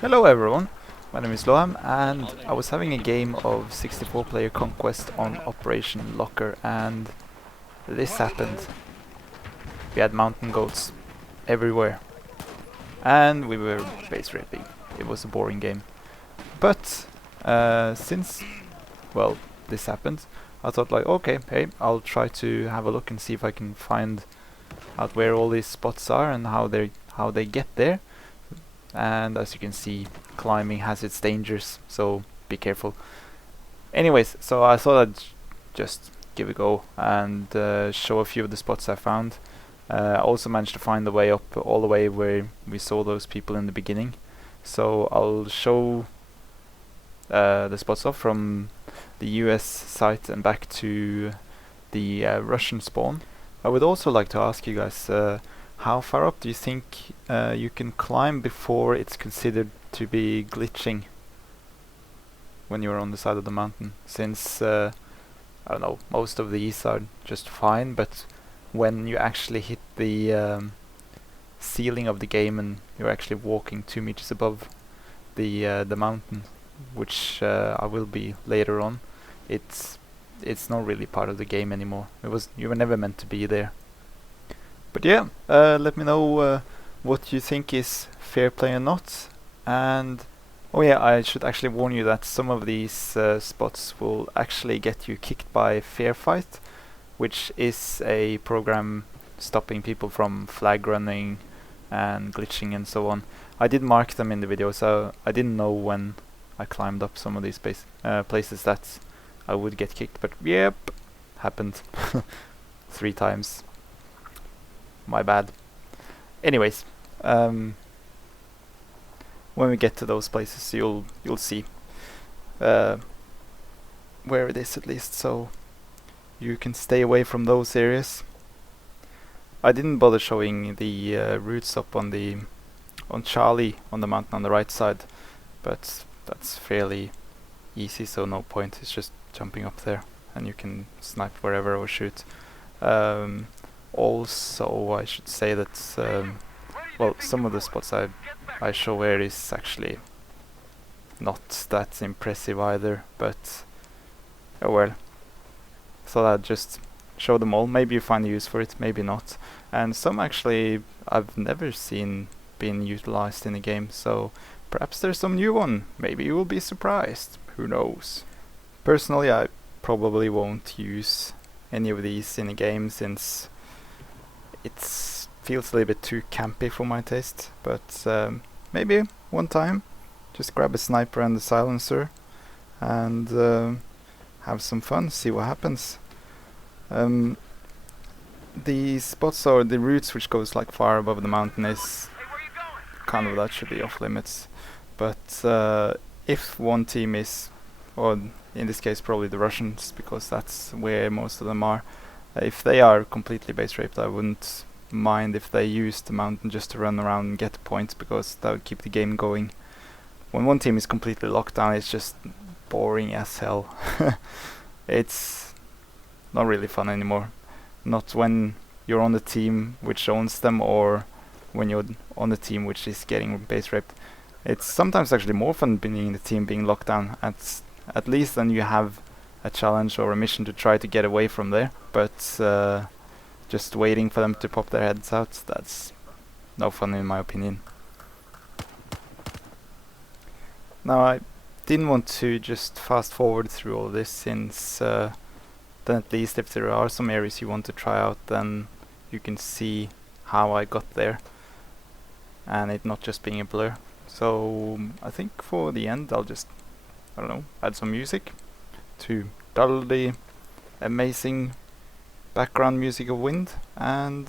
Hello everyone, my name is Loam and I was having a game of 64 player Conquest on Operation Locker and this happened. We had mountain goats everywhere and we were base raping. It was a boring game. But since, well, this happened, I thought like, okay, hey, I'll try to have a look and see if I can find out where all these spots are and how they get there. And as you can see, climbing has its dangers, so be careful. Anyways, so I thought I'd just give it a go and show a few of the spots I found. I also managed to find the way up all the way where we saw those people in the beginning. So I'll show the spots off from the US site and back to the Russian spawn. I would also like to ask you guys, how far up do you think you can climb before it's considered to be glitching when you're on the side of the mountain? Since, I don't know, most of these are just fine, but when you actually hit the ceiling of the game and you're actually walking 2 meters above the mountain, which I will be later on, it's not really part of the game anymore. You were never meant to be there. But yeah, let me know what you think is fair play or not. And oh yeah, I should actually warn you that some of these spots will actually get you kicked by fairfight, which is a program stopping people from flag running and glitching and so on. I did mark them in the video, so I didn't know when I climbed up some of these places that I would get kicked, but yep, happened 3 times. My bad. Anyways, when we get to those places, you'll see where it is at least, so you can stay away from those areas. I didn't bother showing the routes up on Charlie on the mountain on the right side, but that's fairly easy, so no point. It's just jumping up there, and you can snipe wherever or shoot. Also, I should say that well, some of the spots I show here is actually not that impressive either, but oh well. So I'd just show them all. Maybe you find a use for it, maybe not. And some actually I've never seen being utilized in a game, so perhaps there's some new one. Maybe you will be surprised. Who knows? Personally, I probably won't use any of these in a game since it feels a little bit too campy for my taste, but maybe one time just grab a sniper and a silencer and have some fun, see what happens. The spots or the routes which goes like far above the mountain is kind of, that should be off limits, but if one team is, or in this case probably the Russians, because that's where most of them are, if they are completely base raped, I wouldn't mind if they used the mountain just to run around and get points, because that would keep the game going. When one team is completely locked down, it's just boring as hell. It's not really fun anymore. Not when you're on the team which owns them, or when you're on the team which is getting base raped. It's sometimes actually more fun being in the team being locked down. At least then you have a challenge or a mission to try to get away from there, but just waiting for them to pop their heads out, that's no fun in my opinion. Now, I didn't want to just fast forward through all this, since then at least if there are some areas you want to try out, then you can see how I got there and it not just being a blur. So I think for the end I'll just, I don't know, add some music to dull the amazing background music of wind, and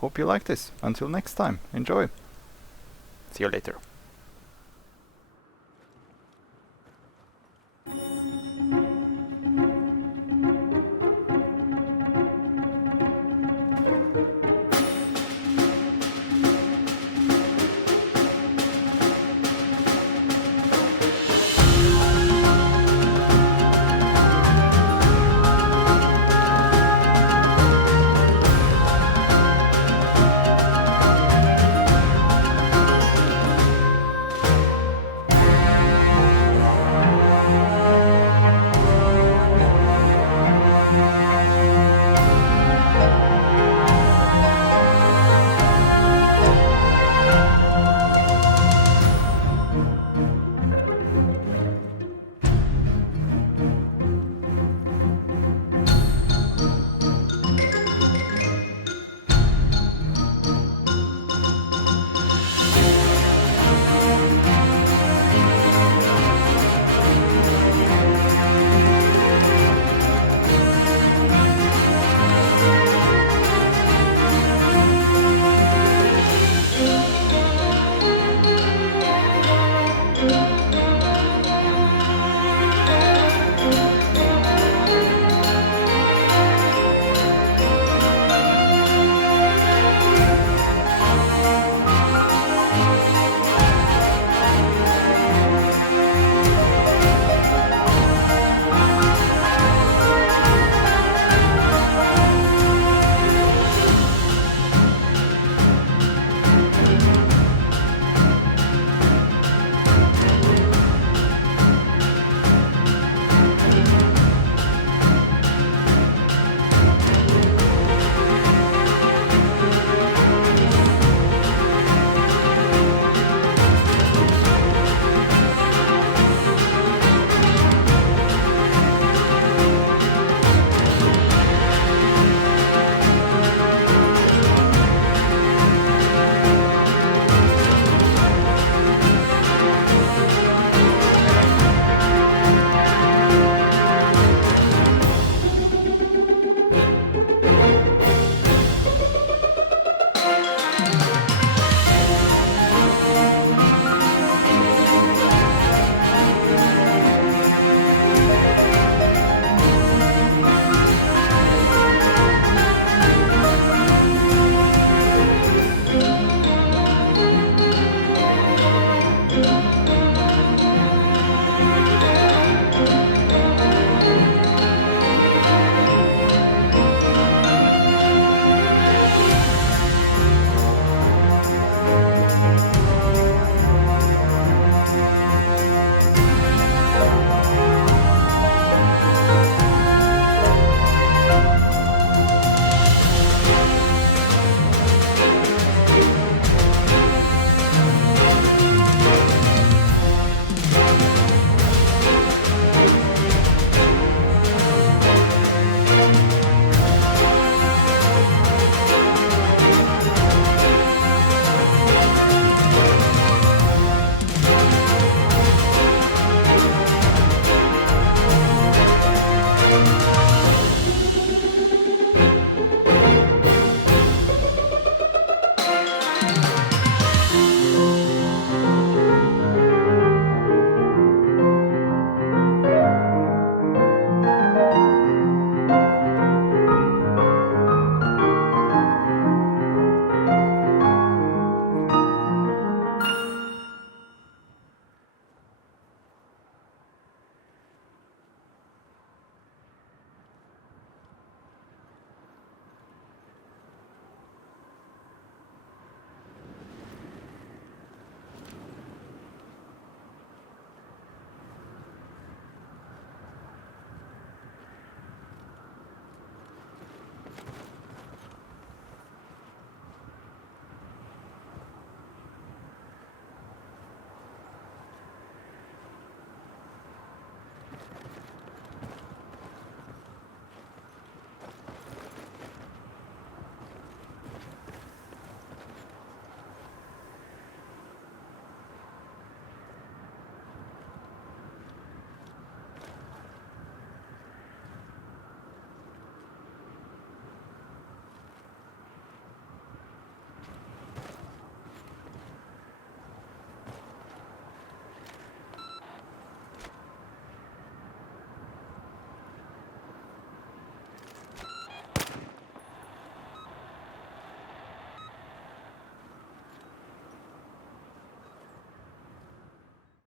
hope you like this. Until next time, enjoy. See you later.